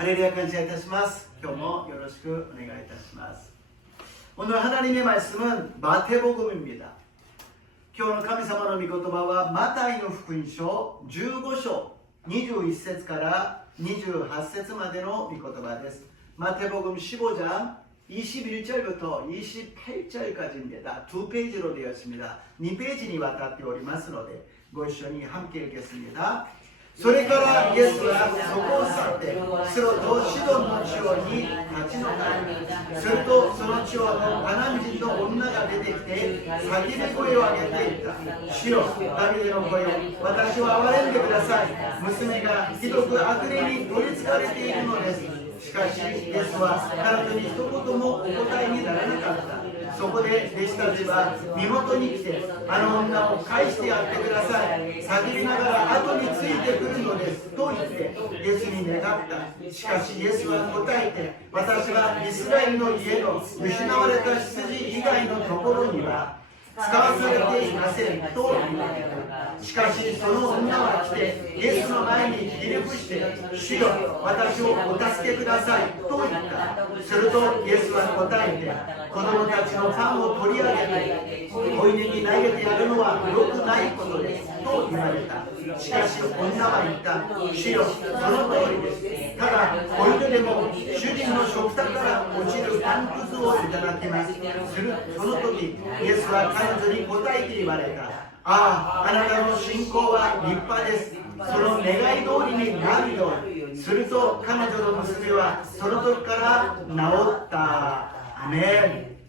ハレルヤ感謝いたします。今日もよろしくお願いいたします。오늘 하나님의 말씀은 마태복음입니다. 今日の神様の御言葉はマタイの福音書15章21節から28節までの御言葉です。마태복음 15장 21절부터 28절까지입니다. 두 페이지로 되어 있습니다. 2페이지니 わたっておりますのでご一緒に함께 읽겠습니다. それからイエスはそこを去ってスロとシドンの地方に立ち退かれ、するとその地方のカナン人の女が出てきて叫び声を上げていった。主よ、ダビデの子よ、私を憐れんでください。娘がひどく悪霊に取りつかれているのです。しかしイエスは彼女に一言もお答えにならなかった。そこで弟子たちは身元に来て、あの女を返してやってください、叫びながら後についてくるのですと言ってイエスに願った。しかしイエスは答えて、私はイスラエルの家の失われた羊以外のところには使わされていませんと言われた。しかしその女は来てイエスの前にひれ伏して、主よ、私をお助けくださいと言った。するとイエスは答えて、子供たちのパンを取り上げて子犬に投げてやるのは良くないことですと言われた。しかし女は言った。主よ、その通りです。ただ子犬でも主人の食卓から落ちるパンくずをいただきます。その時イエスは彼女に答えて言われた。ああ、あなたの信仰は立派です。その願い通りになるように。すると彼女の娘はその時から治った。アメン。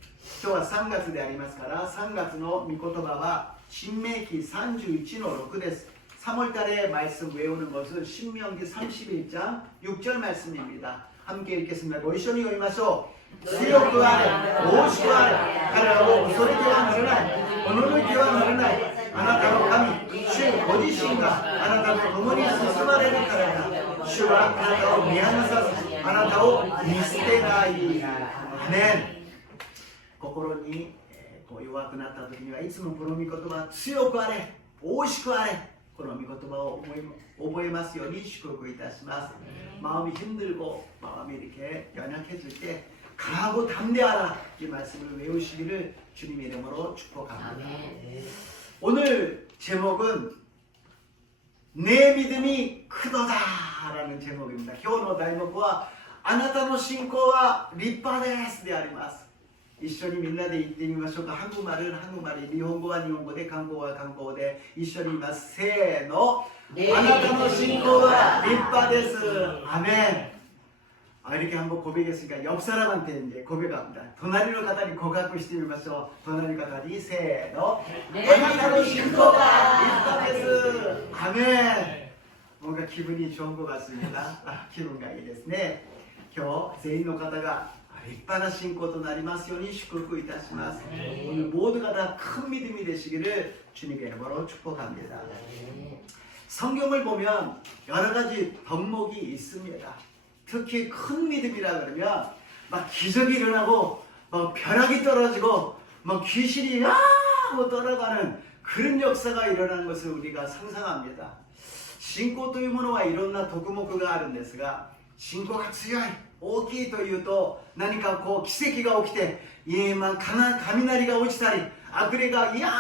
今日は3月でありますから、3月の御言葉は신명기31の6です。3월달에 말씀 외우는 것은 신명기 31장 6절 말씀입니다. 함께 읽겠습니다. 고이쇼니 고이마쇼. 수욕 안에 오시고 안에 하라고 소리 되어 나르나이 오늘을 되어 나르나이 아나타노 감히 주 고지신가 아나타노 어머니 스스마레는 가라다 주와 아나타오 미안하사 아나타오 미스테나이. 아멘. 心に弱くなった時にはいつもこの御言葉、強くあれ、大しくあれ、この御言葉を覚えますように祝福いたします。마음이 힘들고 마음이 이렇게 연약해질 때 강하고 담대하라 이 말씀을 외우시기를 주님의 이름으로 축복합니다. 오늘 제목은 내 믿음이 크도다라는 제목입니다. 今日の題目はあなたの信仰は立派ですであります。一緒にみんなで言ってみましょうか。한국말은 한국말이, 일본어와 일본어で、韓国は韓国で一緒に言います。せーの。あなたの信仰は立派です。アメン。이렇게 한번 고백했으니까 옆 사람한테 이제 고백합니다. 도나리의方に 고백してみましょう. 도나리의方に せーの. 아나타노 신고가立派です. 아멘. 뭔가 기분이 좋은 것 같습니다. 기분가いいですね. 今日全員の方が立派な信仰となりますように祝福いたします. 오늘 모두가 다 큰 믿음이 되시기를 주님의 이름으로 축복합니다. 성경을 보면 여러 가지 덕목이 있습니다. 특히 큰 믿음이라 그러면 막 기적이 일어나고 막 벼락이 떨어지고 막 귀신이 하고 떠나가는 그런 역사가 일어나는 것을 우리가 상상합니다. 信仰というものはいろんな徳目があるんですが、信仰が強い、大きいというと何かこう奇跡が起きて、雷が落ちたり悪霊がいや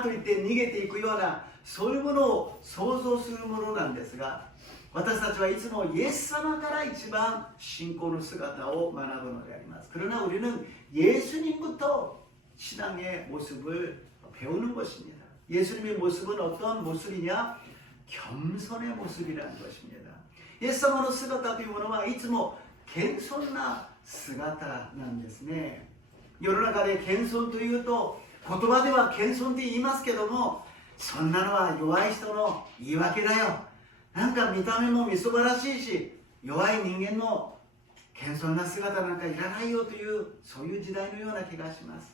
ーと言って逃げていくような、そういうものを想像するものなんですが、私たちはいつもイエス様から一番信仰の姿を学ぶのであります。그러나 우리는 예수님부터 신앙의 모습을 배우는 것입니다. 예수님의 모습은 어떤 모습이냐? 겸손의 모습이라는 것입니다. イエス様の姿というものはいつも謙遜な姿なんですね。世の中で謙遜というと、言葉では謙遜って言いますけども、そんなのは弱い人の言い訳だよ。なんか見た目もみすばらしいし、弱い人間の謙遜な姿なんかいらないよという、そういう時代のような気がします。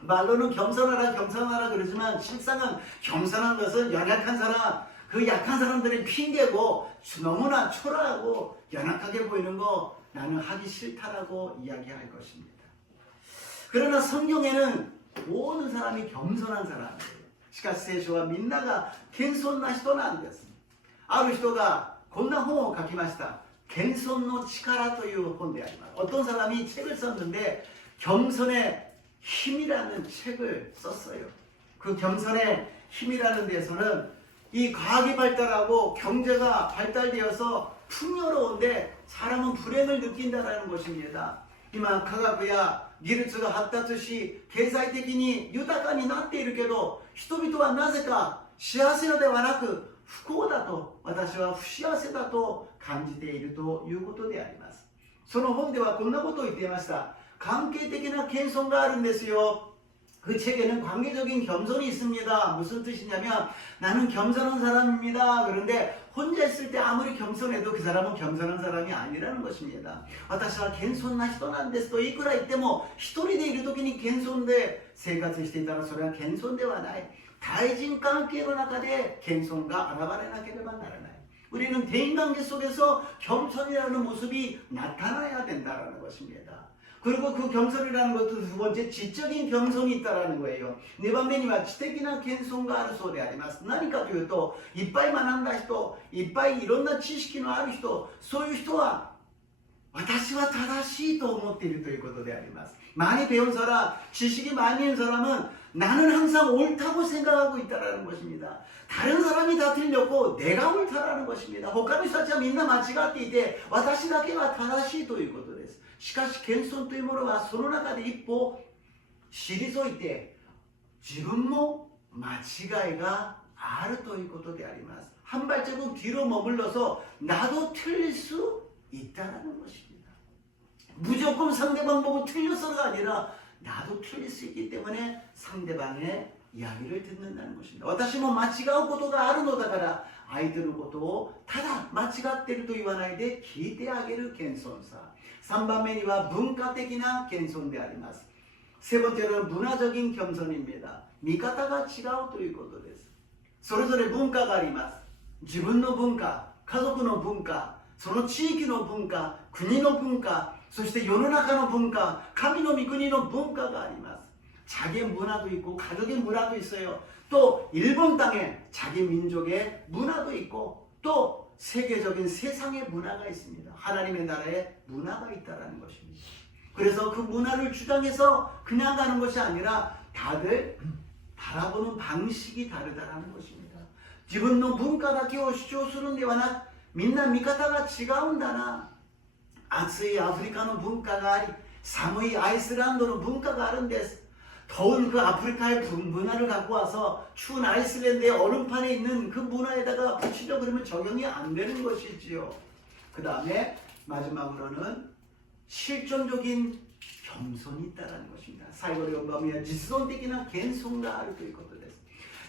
말로는 겸손하라 겸손하라 그러지만 실상은 겸손한 것은 연약한 사람, 그 약한 사람들의 핑계고 너무나 초라하고 연약하게 보이는 거 나는 하기 싫다라고 이야기할 것입니다. 그러나 성경에는 모든 사람이 겸손한 사람이에요. しかし聖書はみんなが謙遜な人なんです。ある人がこんな本を書きました。 겸손의力という本であります. 어떤 사람이 책을 썼는데 겸손의 힘이라는 책을 썼어요. 그 겸손의 힘이라는 데서는 이 과학이 발달하고 경제가 발달되어서 풍요로운데 사람은 불행을 느낀다라는 것입니다. 今科学や技術が発達し経済的に豊かになっているけど人々はなぜか幸せのではなく不幸だと私は不幸せだと感じているということであります。その本ではこんなことを言っていました。関係的な謙遜があるんですよ。 그 책에는 관계적인 겸손이 있습니다. 무슨 뜻이냐면 나는 겸손한 사람입니다. 그런데 혼자 있을 때 아무리 겸손해도 그 사람은 겸손한 사람이 아니라는 것입니다. 私は謙遜な人なんですといくら言っても一人でいる時に謙遜で生活していたらそれは謙遜ではない. 대인 관계의 中で 겸손가現れなければならない. 우리는 대인관계 속에서 겸손이라는 모습이 나타나야 된다는 것입니다. 그리고 그 겸손이라는 것도 두 번째 지적인 겸손이 있다라는 거예요. 네番目には知的な謙遜があるそうであります。何かというといっぱい学んだ人、いっぱいいろんな知識のある人、そういう人は私は正しいと思っているということであります。 많이 배운 사람, 지식이 많이 있는 사람은 나는 항상 옳다고 생각하고 있다라는 것입니다. 다른 사람이 다 틀렸고 내가 옳다라는 것입니다. 他の人たちはみんな間違っていて私だけは正しいということです。 しかし謙遜というものはその中で一歩退いて自分も間違いがあるということであります。 한 발자국 뒤로 머물러서 나도 틀릴 수 있다라는 것입니다. 무조건 상대방 보고 틀려서가 아니라 나도 틀릴 수 있기 때문에 상대방의 이야기를 듣는다는 것입니다. 私も間違うことがあるのだから相手のことをただ間違っていると言わないで聞いてあげる謙遜さ. 3番目には文化的な謙遜であります。 세 번째로는 문화적인 겸손입니다. 見方が違うということです。それぞれ文化があります。自分の文化、家族の文化、その地域の文化、国の文化、そして世の中の文化、神の御国の文化があります。 자기의 문화도 있고 가족의 문화도 있어요. 또 일본 땅에 자기 민족의 문화도 있고 또 세계적인 세상의 문화가 있습니다. 하나님의 나라에 문화가 있다라는 것입니다. 그래서 그 문화를 주장해서 그냥 가는 것이 아니라 다들 바라보는 방식이 다르다라는 것입니다. 自分の文化だけを主張するんではなくみんな見方が違うんだな。暑いアフリカの文化があり寒いアイスランドの文化があるんです。 더운 그 아프리카의 문화를 갖고 와서 추운 아이슬란드의 얼음판에 있는 그 문화에다가 붙이려 그러면 적용이 안 되는 것이지요. 그 다음에 마지막으로는 실존적인 겸손이 있다는 것입니다. 最後に読みは実存的な謙遜があるということです。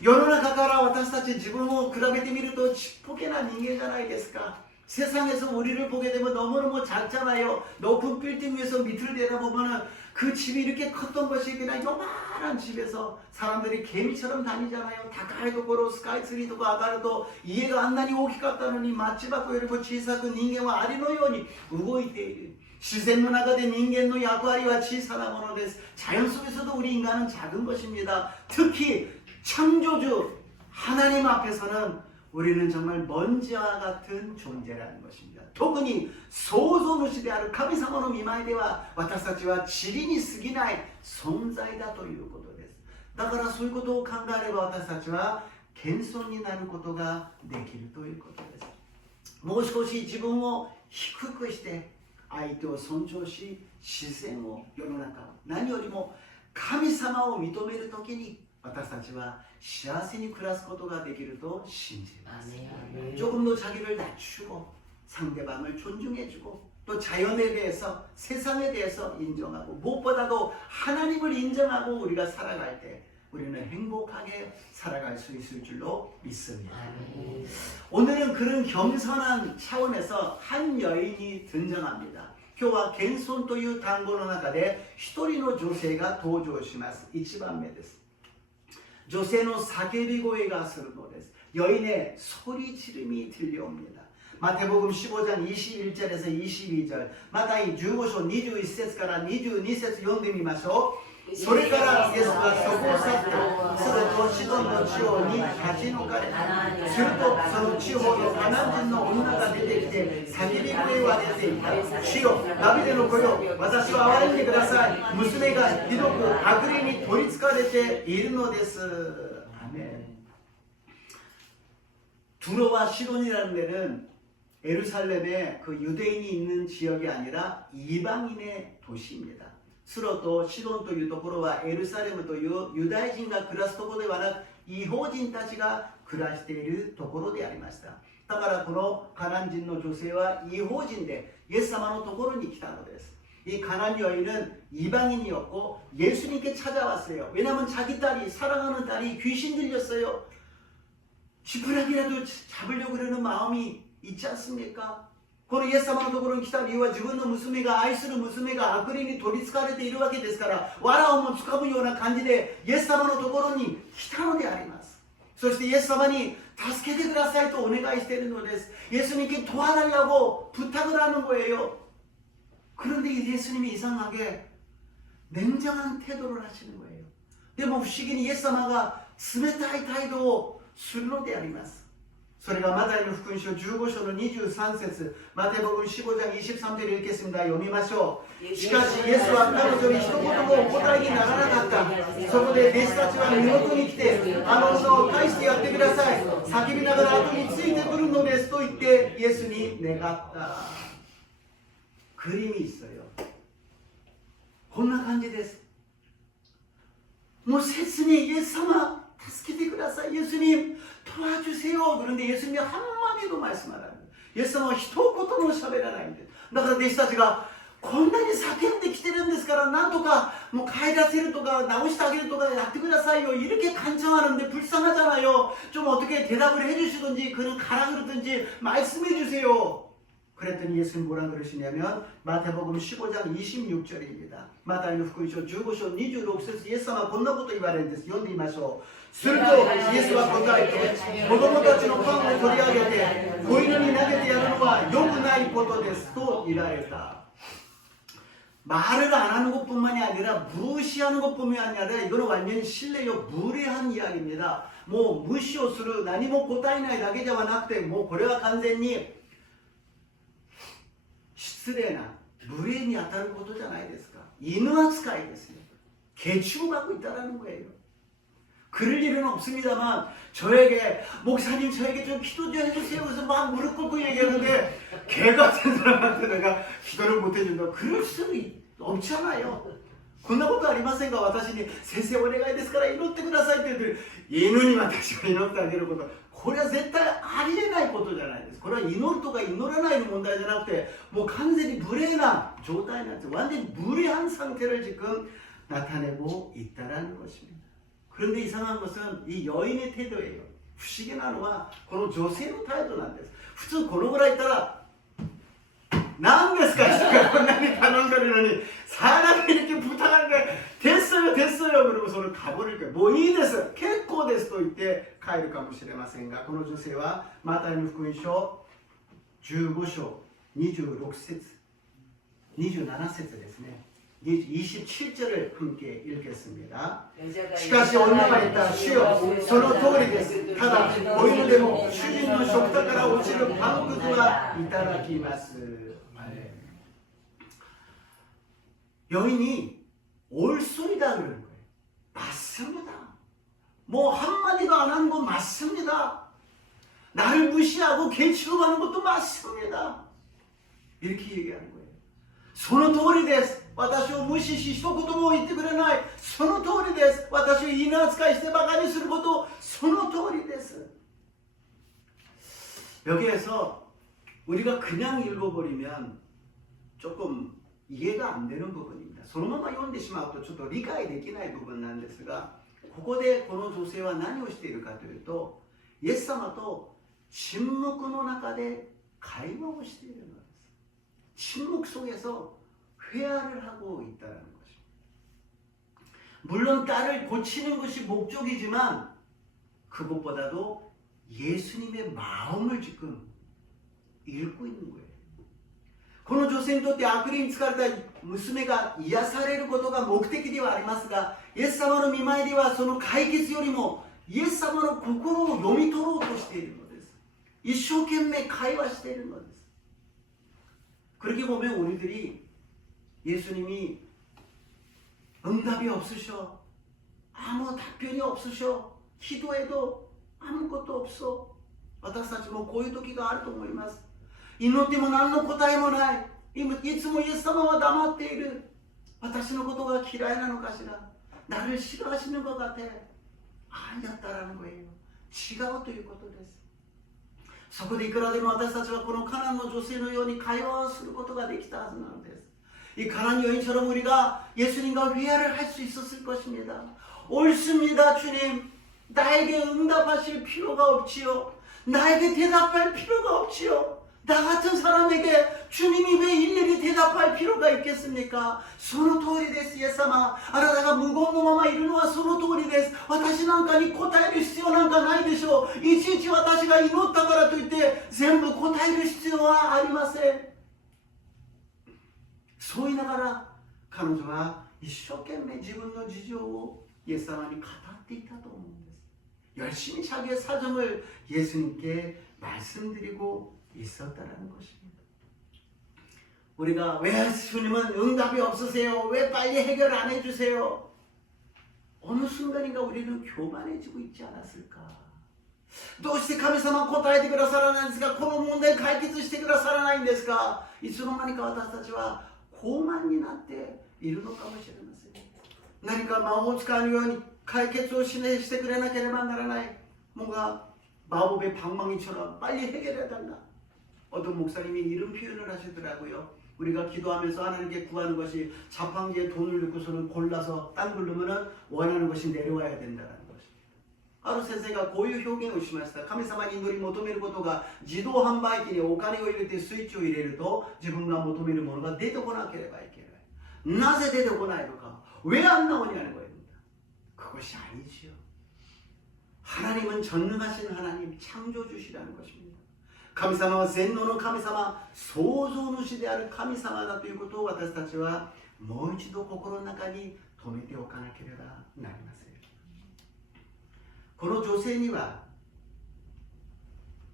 世の中から私たち自分を比べてみるとちっぽけな人間じゃないですか。 세상에서 우리를 보게 되면 너무너무 작잖아요. 높은 빌딩 위에서 밑을 내다보면은 그 집이 이렇게 컸던 것이 그냥 요만한 집에서 사람들이 개미처럼 다니잖아요. 다카이도코로 스카이트리도 아가르도 이해가 안 나니 오기 같다느니 마치바코 이렇게 지사그 닌겐와 아리노요니 우고이테 시센 문화가 된 인간의 역할과 지사나 모노데스. 자연 속에서도 우리 인간은 작은 것입니다. 특히 창조주 하나님 앞에서는 우리는 정말 먼지와 같은 존재라는 것입니다. 特に創造主である神様の御前では私たちは塵に過ぎない存在だということです。だからそういうことを考えれば私たちは謙遜になることができるということです。もう少し自分を低くして相手を尊重し自然を世の中何よりも神様を認めるときに私たちは幸せに暮らすことができると信じます。 조금 더 자기를 낮추고 상대방을 존중해주고 또 자연에 대해서 세상에 대해서 인정하고 무엇보다도 하나님을 인정하고 우리가 살아갈 때 우리는 행복하게 살아갈 수 있을 줄로 믿습니다. 오늘은 그런 겸손한 차원에서 한 여인이 등장합니다. 今日は謙遜という単語の中で一人の女性が登場します。1番目です。 女性の叫び声がするのです。 여인의 소리 지름이 들려옵니다. 마태복음 15장 21절에서 22절, 마타이 15장 21節から 22節読んでみましょう。それからイエスはそこを去ってするとシドンの地方に立ち退かれた。するとその地方のカナン人の女が出てきて叫び声を上げていた。主よ、ダビデの子よ、私を憐れんでください。娘がひどく悪霊に取りつかれているのです。アメン. 두로와 시돈이라는 데는 예루살렘의 그 유대인이 있는 지역이 아니라 이방인의 도시입니다. 수로도 시돈도 유도코로와 예루살렘도 유다인과 그라스 도코로에 와는 이호진たちが 暮らしているところでありました。だからこのカナン人の女性は異邦人でイエス様のところに来たのです。이 가난 여인은 이방인이었고 예수님께 찾아왔어요. 왜냐하면 자기 딸이 사랑하는 딸이 귀신 들렸어요. 지푸라기라도 잡으려고 그러는 마음이 있지 않습니까? このイエス様のところに来た理由は自分の娘が愛する娘が悪霊に取りつかれているわけですから、藁をもつかむような感じでイエス様のところに来たのであります。そしてイエス様に助けてくださいとお願いしているのです。 예수님께 도와달라고 부탁을 하는 거예요. 그런데 예수님이 이상하게 냉정한 태도를 하시는 거예요. 근데 뭐不思議に イエス様が冷たい態度をするのであります。それがマタイの福音書15章の23節、マタイ복음15장 23절을 읽겠습니다. 読みましょう。しかしイエスは彼女に一言もお答えにならなかった。そこで弟子たちは身元に来て、あの女を返してやってください。叫びながら後についてくるのですと言ってイエスに願った。그림이 있어요. こんな感じです。もう切にイエス様助けてください. 예수님 도와주세요. 그런데 예수님이 한마디도 말씀 안 합니다. 예수님은 히토코토 샤베라나인데. だから弟子たちがこんなに叫んできてるんですからなんとかもう帰らせるとか直してあげるとかやってくださいよ. 이렇게 간청하는데 불쌍하잖아요. 좀 어떻게 대답을 해주시든지 그는 가라 그러든지 말씀해 주세요. 그랬더니 예수님 뭐라 그러시냐면 마태복음 15장 26절입니다. 마태의福音書15章26節、イエス様はこんなこと言われるんです。読んでみましょう。するとイエスは答えて、子供たちのパンを取り上げて子犬に投げてやるのは良くないことですと言われた。 말을 안 하는 것뿐만이 아니라 무시하는 것뿐만이 아니라 이거는 완전히 실례요 무례한 이야기입니다. 뭐 무시をする何も答えないだけではなくてもうこれは完全に失礼な無礼に当たることじゃないですか。犬扱いですよ。 개취급하고 있다라는 거예요. 그럴 일은 없습니다만 저에게 목사님 저에게 좀 기도 좀 해주세요. 그래서 막 무릎 꿇고 얘기하는데 개 같은 사람한테 내가 기도를 못 해준다. 그럴 수는 없잖아요. こんなことありませんか。私に先生お願いですから祈ってくださいって言って犬に私が祈ってあげること、これは絶対ありえないことじゃないです。これは祈るとか祈らないの問題じゃなくてもう完全に無礼な状態なんです。 완전히 무례한 상태를 지금 나타내고 있다라는 것입니다. 그런데 이상한 것은 이 여인의 태도예요. 不思議なのはこの女性の態度なんです。普通このぐらい言ったら何ですかこんなに頼んでるのに 사람이 이렇게 부탁하는데 됐어요 됐어요 그러고 손을 가버릴 거예요. 뭐いいです 結構ですと言って帰るかもしれませんが、この女性はマタイの福音書15章26節27節ですね。 27절을 함께 읽겠습니다. しかし女が言った。主よその通りです。ただお犬でも主人の食卓から落ちるパンくずはいただきます。 여인이 옳소리다 그러는 거예요. 맞습니다. 뭐 한마디도 안 하는 건 맞습니다. 나를 무시하고 개 취급하는 것도 맞습니다. 이렇게 얘기하는 거예요. その通りです。私を無視し一言も言ってくれない。その通りです。私を犬扱いしてバカにすること、その通りです。 여기에서 우리가 그냥 읽어버리면 조금 이해가 안 되는 부분입니다. そのまま読んでしまうとちょっと理解できない部分なんですが、ここでこの女性は何をしているかというと、イエス様と沈黙の中で会話をしているのです。 침묵 속에서 회화를 하고 있다는 것입니다. 물론 딸을 고치는 것이 목적이지만 그것보다도 예수님의 마음을 지금 읽고 있는 거예요. この女性にとって悪霊に疲れた娘が癒されることが目的ではありますが、イエス様の御前ではその解決よりもイエス様の心を読み取ろうとしているのです。一生懸命会話しているのです。그렇게 보면 우리들이 예수님이 응답이 없으셔, 아무 답변이 없으셔, 기도해도 아무것도 없어. 私たちもこういう時があると思います。祈っても何の答えもない。いつもイエス様は黙っている。私のことが嫌いなのかしら。나를 싫어하시는 것 같아. 아니었다라는 거예요. 違うということです。そこでいくらでも私たちはこのカナンの女性のように会話をすることができたはずなのです。이 가난 여인처럼 우리가 예수님과 회화를 할 수 있었을 것입니다. 옳습니다, 주님. 나에게 응답하실 필요가 없지요. 나에게 대답할 필요가 없지요. 나 같은 사람에게 주님이 왜 일일이 대답할 필요가 있겠습니까? その通りです、イエス様。あなたが無言のままいるのはその通りです。私なんかに答える必要なんかないでしょう。いちいち私が祈ったからといって全部答える必要はありません。そう言いながら彼女は一生懸命自分の事情をイエス様に語っていたと思うんです。 열심히 자기의 사정을 예수님께 말씀드리고 있었다라는 것입니다. 우리가 왜 주님은 응답이 없으세요? 왜 빨리 해결 안 해주세요? 어느 순간인가 우리는 교만해지고 있지 않았을까? どうして神様は答えてくださらないんですか？この問題解決してくださらないんですか？いつの間にか私たちは高慢になっているのかもしれません。何か魔法を使うように解決をしてくれなければならない。 뭔가 마법의 방망이처럼 빨리 해결해달라. 어떤 목사님이 이런 표현을 하시더라고요. 우리가 기도하면서 하나님께 구하는 것이 자판기에 돈을 넣고서는 골라서 딴 굴르면은 원하는 것이 내려와야 된다는 것입니다. ある先生がこういう表現をしました。神様に祈り求めることが自動販売機にお金を入れてスイッチを入れると自分が求めるものが出てこなければいけない。なぜ出てこないのか、왜 안 나오냐는 거입니다. 그것이 아니지요. 하나님은 전능하신 하나님, 창조주시라는 것입니다. 神様は全能の神様、創造主である神様だということを私たちはもう一度心の中に留めておかなければなりません。この女性には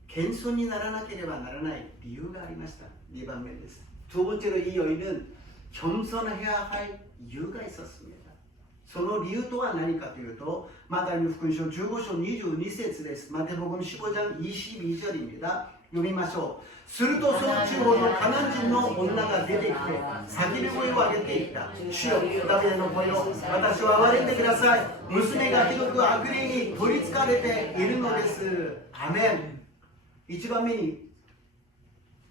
謙遜にならなければならない理由がありました。2番目です。두 번째로 이 여인은 겸손해야 할 이유가 있었습니다. その理由とは何かというと、マタイの福音書15章22節です。マタイ복음 15장 22절입니다. 読みましょう。するとその地方のカナン人の女が出てきて叫び声を上げていった。主よ、ダビデの子よ、私を憐れんでください。娘がひどく悪霊に取りつかれているのです。アメン。一番目に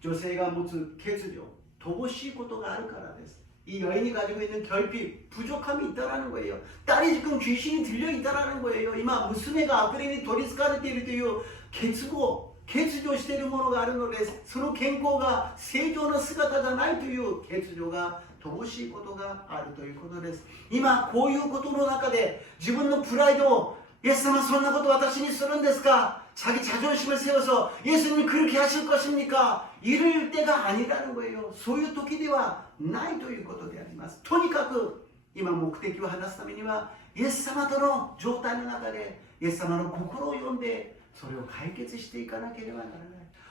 女性が持つ欠如、乏しいことがあるからです。 이 여인이 가지고 있는 결핍, 부족함이 있다라는 거예요. 딸이 지금 귀신이 들려 있다라는 거예요. 이마娘が悪霊に取りつかれているという欠如しているものがあるのです。その健康が正常な姿じゃないという欠如が乏しいことがあるということです。今こういうことの中で自分のプライドをイエス様そんなこと私にするんですか? 자기 자존심을 세워서 예수님 그렇게 하실 것입니까? 이럴 때가 아니라는 거예요. そういう時ではないということであります。とにかく今目的を果たすためにはイエス様との状態の中でイエス様の心を読んでそれを解決していかなければならない。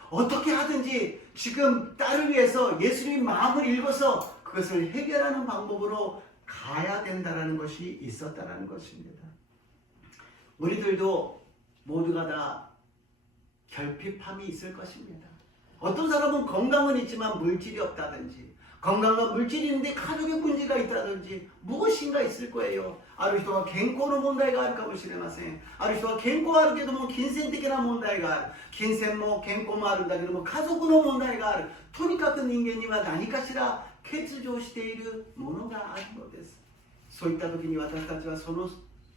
어떻게 하든지 지금 딸을 위해서 예수님의 마음을 읽어서 그것을 해결하는 방법으로 가야 된다는 것이 있었다는 것입니다. 우리들도 모두가 다 결핍함이 있을 것입니다. 어떤 사람은 건강은 있지만 물질이 없다든지 건강과 물질이 있는데 가족의 문제가 있다든지 무엇인가 있을 거예요. ある人は健康の問題があるかもしれません。ある人は健康はあるけども金銭的な問題がある。金銭も健康もあるんだけども家族の問題がある。とにかく人間には何かしら欠如しているものがあるのです。そういった時に私たちはその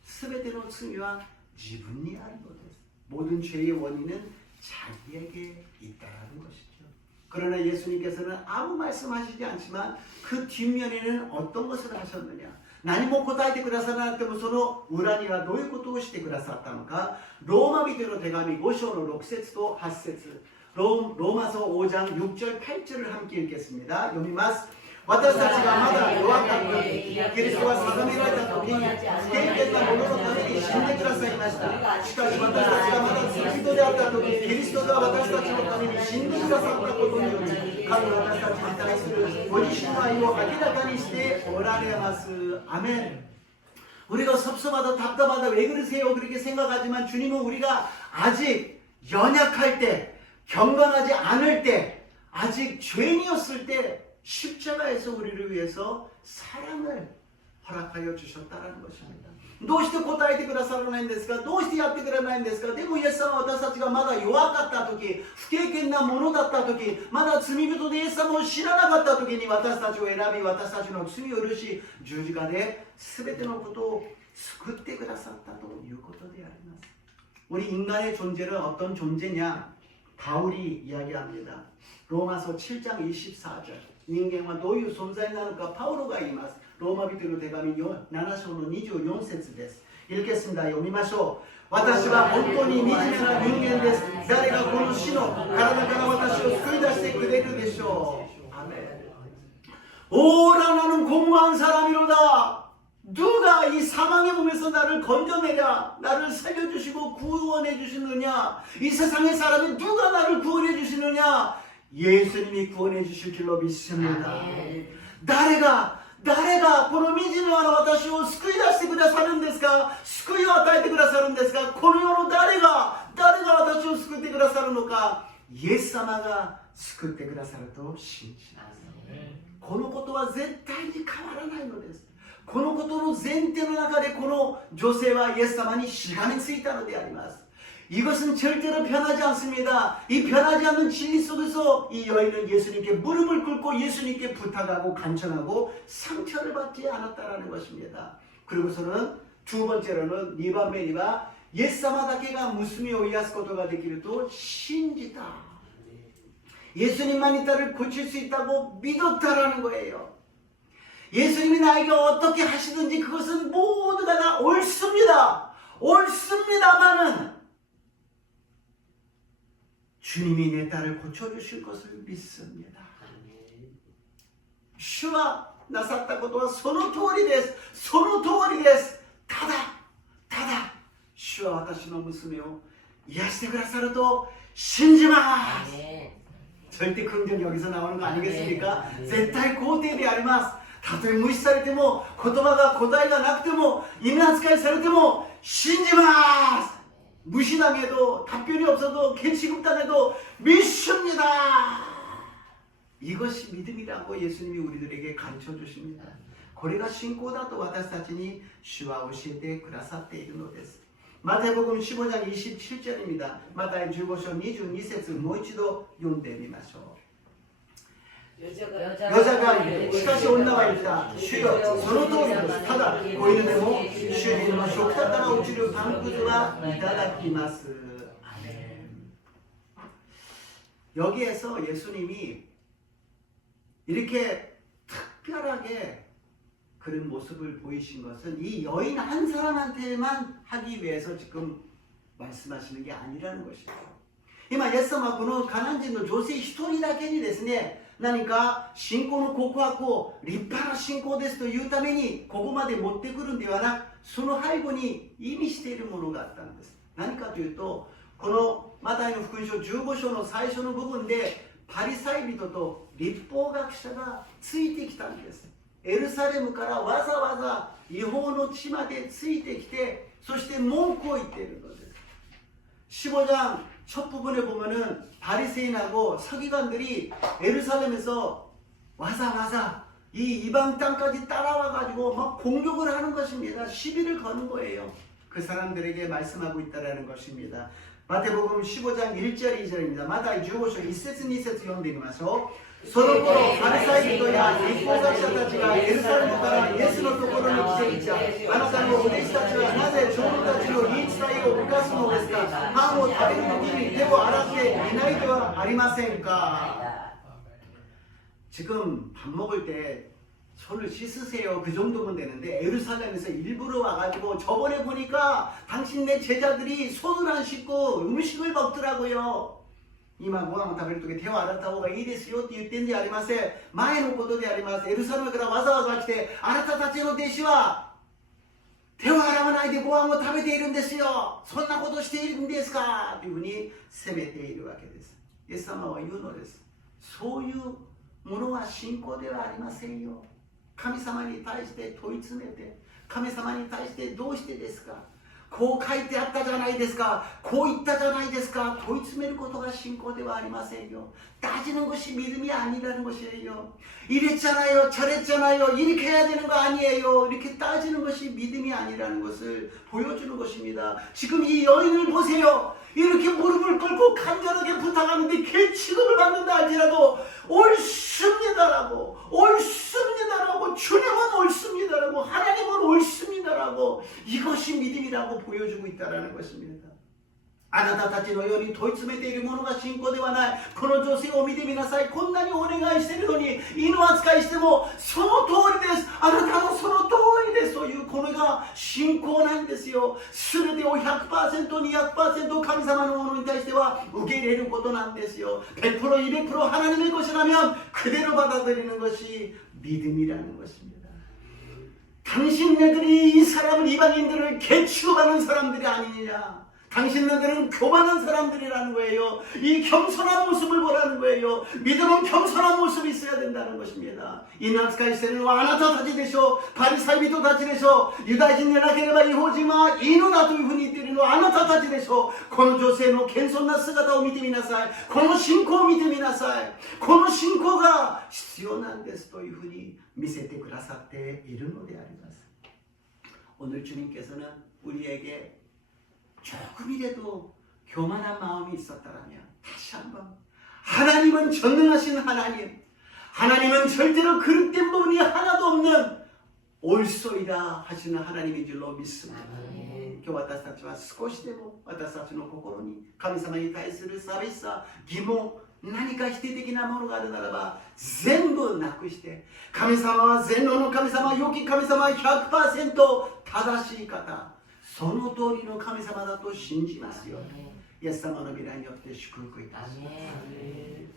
全ての罪は自分にあるのです。 모든 죄의 원인은 자기에게 있다는 것이죠. 그러나 예수님께서는 아무 말씀하시지 않지만 그 뒷면에는 어떤 것을 하셨느냐. 何も答えてくださらなくてもその裏にはどういうことをしてくださったのか。ローマ人の手紙5章の6節と8節 로마서 5장 6절 8절을 함께 읽겠습니다.読みます。私たちがまだ弱かった時、キリストは定められた時に不経験なもののために死んでくださいました。しかし私たちがまだ罪人であった時、キリストが私たちのために死んでくださったことにより、神は私たちに対するご自身の愛を明らかにしておられます。アメン。 우리가 섭섭하다 답답하다 왜 그러세요? 그렇게 생각하지만 주님은 우리가 아직 연약할 때, 경건하지 않을 때, 아직 죄인이었을 때 십자가에서 우리를 위해서 사랑을 허락하여 주셨다는 것입니다. どうして答えてくださらないんですか? どうしてやってくれないんですか? でもイエス様は私たちがまだ弱かった時、不経験なものだった時、まだ罪人でイエス様を知らなかった時に私たちを選び、私たちの罪を許し、十字架で全てのことを救ってくださったということであります。 우리 인간의 존재는 어떤 존재냐? 바울이 이야기합니다. 로마서 7장 24절. 인간과 도유 존재 나는か 바울가 이마스. ローマ人の手紙7章の24節です。읽겠습니다. 読みましょう。私は本当に惨めな人間です。誰がこの死の体から私を救い出してくれるでしょう。アメン。 오라 나는 공고한 사람이로다. 누가 이 사망의 몸에서 나를 건져내랴, 나를 살려주시고 구원해 주시느냐, 이 세상의 사람이 누가 나를 구원해 주시느냐, 예수님이 구원해 주실 줄로 믿습니다. 誰がこの惨めな私を救い出してくださるんですか？救いを与えてくださるんですか？この世の誰が私を救ってくださるのか？イエス様が救ってくださると信じます。このことは絶対に変わらないのです。このことの前提の中でこの女性はイエス様にしがみついたのであります。 이것은 절대로 변하지 않습니다. 이 변하지 않는 진리 속에서 이 여인은 예수님께 무릎을 꿇고 예수님께 부탁하고 간청하고 상처를 받지 않았다라는 것입니다. 그리고서는 두 번째로는 니바메리가 예수様だけが 娘を癒すことができると信じた. 예수님만이 딸을 고칠 수 있다고 믿었다라는 거예요. 예수님이 나에게 어떻게 하시든지 그것은 모두가 다 옳습니다. 옳습니다마는 주님이 내 딸을 고쳐주실 것을 믿습니다. 主はなさったことはその通りです。その通りです。ただ主は私の娘を癒してくださると信じます。 절대 긍정 여기서 나오는 거 아니겠습니까? 絶対肯定であります。たとえ無視されても、言葉が答えがなくても、意味扱いされても信じます。 무시당해도 답변이 없어도 개취급당해도 믿습니다. 이것이 믿음이라고 예수님이 우리들에게 가르쳐 주십니다. これが信仰だと私たちに主は教えてくださっているのです。 마태복음 15장 27절입니다. 마태의 15장 22절 もう一度読んでみましょう. 여자가しかし女は言った。主よ、その通りです。ただ、ご犬でも主人の食卓から落ちるパンくずはいただきます。 여기에서 예수님이 이렇게 특별하게 그런 모습을 보이신 것은 이 여인 한 사람한테만 하기 위해서 지금 말씀하시는 게 아니라는 것이죠. 今、イエス様はこのカナン人の女性一人だけにですね、何か信仰の告白を立派な信仰ですというためにここまで持ってくるんではなく、その背後に意味しているものがあったんです。何かというと、このマタイの福音書15章の最初の部分でパリサイ人と律法学者がついてきたんです。エルサレムからわざわざ違法の地までついてきて、そして文句を言っているのです。 15장 첫 부분에 보면은 바리새인하고 서기관들이 예루살렘에서 와자 이 이방 땅까지 따라와 가지고 막 공격을 하는 것입니다. 시비를 거는 거예요. 그 사람들에게 말씀하고 있다라는 것입니다. 마태복음 15장 1절 2절입니다. 마태의 15章 1節 2節読んでみましょう。 その頃パリサイ人や律法学者たちがエルサレムからイエスのところに来ていた。あなたのお弟子たちはなぜ長老たちの言い伝えを犯すのですか。パンを食べるときに手を洗っていないではありませんか。 지금 밥 먹을 때 손을 씻으세요. 그 정도면 되는데 예루살렘에서 일부러 와가지고 저번에 보니까 당신네 제자들이 손을 안 씻고 음식을 먹더라고요. 今ご飯を食べるとき手を洗った方がいいですよって言ってんじゃありません。前のことであります。エルサレムからわざわざ来て、あなたたちの弟子は手を洗わないでご飯を食べているんですよ。そんなことしているんですかというふうに責めているわけです。イエス様は言うのです。そういうものは信仰ではありませんよ。神様に対して問い詰めて、神様に対してどうしてですか、こう書いてあったじゃないですか、こう言ったじゃないですか、問い詰めることが信仰ではありませんよ。따지는 것이 믿음이 아니라는 것이에요. 이랬잖아요, 저랬잖아요, 이렇게 해야 되는 거 아니에요. 이렇게 따지는 것이 믿음이 아니라는 것을 보여주는 것입니다. 지금 이 여인을 보세요. 이렇게 무릎을 꿇고 간절하게 부탁하는데 걔 취급을 받는다 할지라도 옳습니다라고, 옳습니다라고, 주님은 옳습니다라고, 하나님은 옳습니다라고, 이것이 믿음이라고 보여주고 있다는 것입니다. あなたたちのように問い詰めているものが信仰ではない。この女性を見てみなさい。こんなにお願いしているのに、犬扱いしても、その通りです。あなたのその通りです。という、これが信仰なんですよ。すべてを 100%、200% 神様のものに対しては受け入れることなんですよ。100%, 200% 하나님의 것이라면 그대로 받아들이는 것이 믿음이라는 것입니다. 당신네들이 이 사람을, 이방인들을 개취급하는 사람들이 아니냐. 당신네들은 교만한 사람들이라는 거예요. 이 겸손한 모습을 보라는 거예요. 믿음은 겸손한 모습이 있어야 된다는 것입니다. 이나스카이 세는 아나타たちでしょう。パリサイ人たちでしょう。ユダヤ人でなければ違法人は犬だというふうに言っているのはあなたたちでしょう。この女性の謙遜な姿を見てみなさい。この信仰を見てみなさい。この信仰が必要なんですというふうに見せてくださっているのであります。오늘 주님께서는 우리에게 조금이라도 교만한 마음이 있었다면 다시 한번 하나님은 전능하신 하나님, 하나님은 절대로 그릇된 부분이 하나도 없는 옳소이다 하시는 하나님인 줄로 믿습니다. 今日私たちは少しでも私たちの心に神様に対する寂しさ、疑問、何か否定的なものがあるならば全部なくして、神様は全能の神様、良き神様は 100% 正しい方、その通りの神様だと信じますよ。イエス様の未来によって祝福いたします。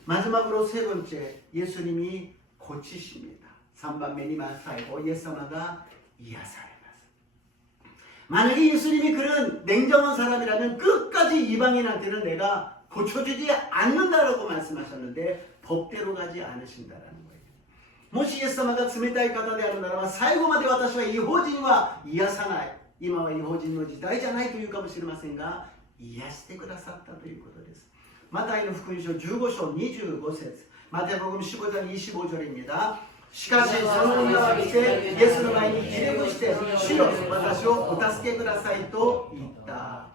마지막으로 세 번째, 예수님이 고치십니다. 3番目に最後, 예수님가 이야사합니다. 만약에 예수님이 그런 냉정한 사람이라면 끝까지 이방인한테는 내가 고쳐주지 않는다라고 말씀하셨는데 법대로 가지 않으신다라는 거예요. もしイエス様が冷たい方であるならば最後まで私は違法人は癒さない。今は違法人の時代じゃないというかもしれませんが、癒してくださったということです。マタイの福音書15章25節、マタイ복음 15장 25절입니다. しかしその女は来てイエスの前にひれ伏して、主よ私をお助けくださいと言った。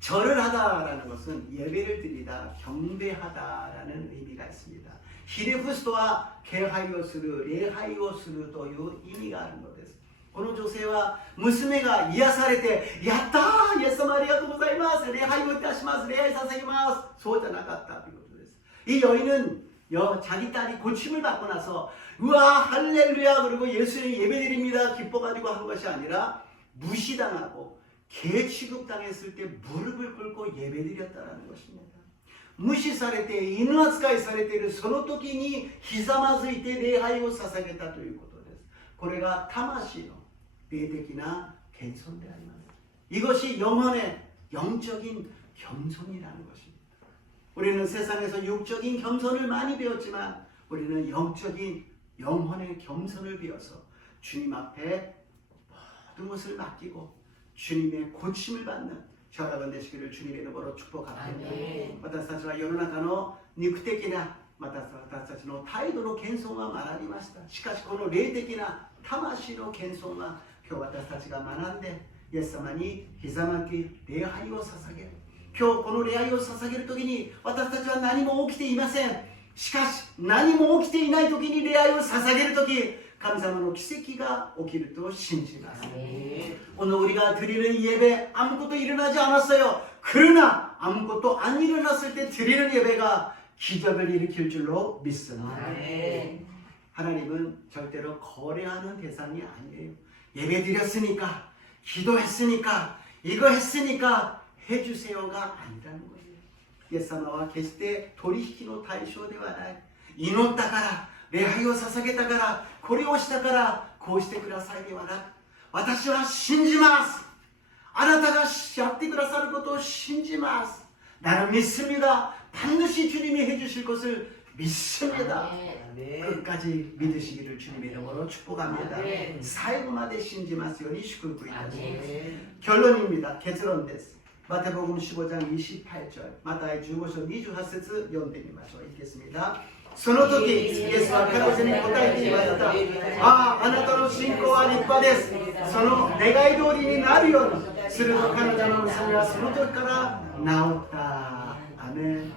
절을 하다라는 것은 예배를 드리다, 경배하다라는 의미가 있습니다. 히레푸스토와 게하이오스르, 레하이오스르という意味があるのです。この女性は娘が癒されて、やったー、イエス様ありがとうございます、礼拝をいたします、礼拝捧げます、そうじゃなかったということです。이 여인은 자기 딸이 고침을 받고 나서 우와 할렐루야 그리고 예수님 예배드립니다 기뻐가지고 한 것이 아니라 무시당하고 개 취급당했을 때 무릎을 꿇고 예배드렸다는 것입니다. 無視されて犬扱いされているその時にひざまずいて礼拝を捧げたということです。これが魂の霊的な謙遜であります。 이것이 영혼의 영적인 겸손이라는 것입니다. 우리는 세상에서 육적인 겸손을 많이 배웠지만 우리는 영적인 영혼의 겸손을 배워서 주님 앞에 모든 것을 맡기고 주님의 고침을 받는 저라가 되시기를 주님의 이름으로 축복합니다. 私たちは世の中の肉的な私たちの態度の謙遜は学びました。しかしこの霊的な魂の謙遜は今日私たちが学んでイエス様にひざまき礼拝を捧げる。今日この礼拝を捧げる時に私たちは何も起きていません。しかし何も起きていない時に礼拝を捧げる時 감사함으로 기적이 오기를 신지ます. 오늘 우리가 드리는 예배 아무것도 일어나지 않았어요. 그러나 아무것도 안 일어났을 때 드리는 예배가 기적을 일으킬 줄로 믿습니다. 하나님은 절대로 거래하는 대상이 아니에요. 예배 드렸으니까, 기도했으니까, 이거 했으니까 해주세요가 아니라는 거예요. イエス様は決して取引の対象ではない。祈ったから礼拝を捧げたからこれをしたからこうしてくださいではなく、私は信じます。あなたがやってくださることを信じます。나는 믿습니다. 반드시 주님이 해주실 것을 믿습니다. 끝까지 믿으시기를 주님의 이름으로 축복합니다. 사이고마데 신지마스요니 슈쿠쿠이다시. 결론입니다. 결론です. 마태복음 15장 28절 마타이 15장 28節読んでみましょう. 읽겠습니다. その時イエスは彼女に答えて言われた。あなたの信仰は立派です。その願い通りになるようにすると彼女の娘はその時から治った。아멘.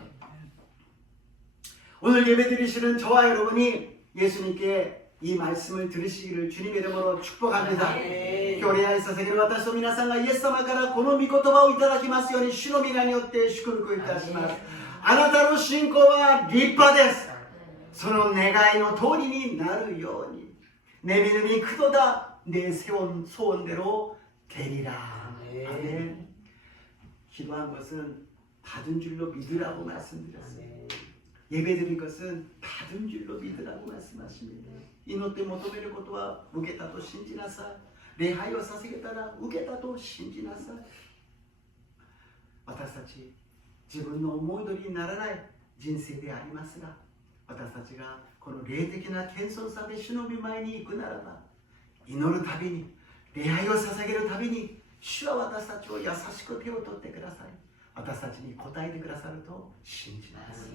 오늘 예배 드리시는 저와 여러분이 예수님께 이 말씀을 들으시기를 주님의 이름으로 축복합니다. 今日礼拝捧げる私と皆さんがイエス様からこの御言葉をいただきますように主の皆によって祝福いたします。あなたの信仰は立派です。その願いの通りになるように내 믿음이 크도다 내 소원대로 되리라. 아멘. 기도한 것은 받은 줄로 믿으라고 말씀드렸어요. 예배드린 것은 받은 줄로 믿으라고 말씀하십니다. 이노때求めることは受けたと信じなさい。礼拝を捧げたら受けたと信じなさい。私たち自分の思い通りにならない人生でありますが、私たちがこの霊的な謙遜さで主の御前に行くならば、祈るたびに礼拝を捧げるたびに主は私たちを優しく手を取ってください。私たちに答えてくださると信じます。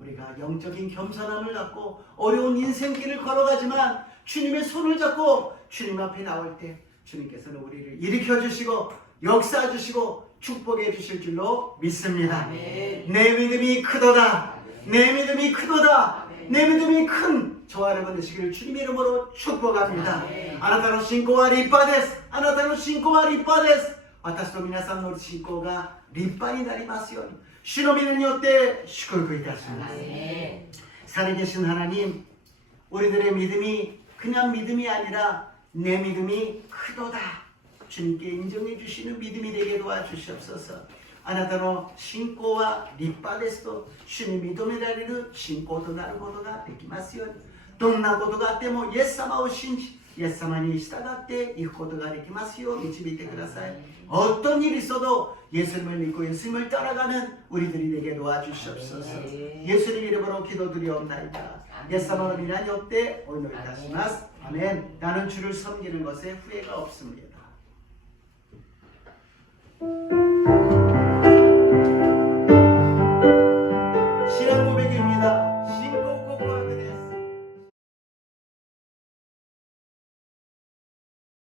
우리가 영적인 겸손함을 갖고 어려운 인생길을 걸어가지만 주님의 손을 잡고 주님 앞에 나올 때 주님께서는 우리를 일으켜 주시고 역사해 주시고 축복해 주실 줄로 믿습니다. 내 믿음이 크도다. 내 믿음이 크도다. 내 믿음이 큰 저와 여러분 되시기를 주님의 이름으로 축복합니다. あなたの信仰は立派です。あなたの信仰は立派です。私と皆さんの信仰が立派になりますように主の皆によって祝福いたします。 살아계신 하나님, 우리들의 믿음이 그냥 믿음이 아니라 내 믿음이 크도다 주님께 인정해 주시는 믿음이 되게 도와주시옵소서. あなたの信仰は立派ですと主に認められる信仰となることができますように、どんなことがあってもイエス様を信じイエス様に従っていくことができますよう導いてください。 어떤 일이 있어도 예수님을 믿고 예수님을 따라가는 우리들이 되게 도와주시옵소서. 예수님 이름으로 기도드리옵나이다. 예수님의 이름으로 오늘 다시마스. 아멘. 나는 주를 섬기는 것에 후회가 없습니다.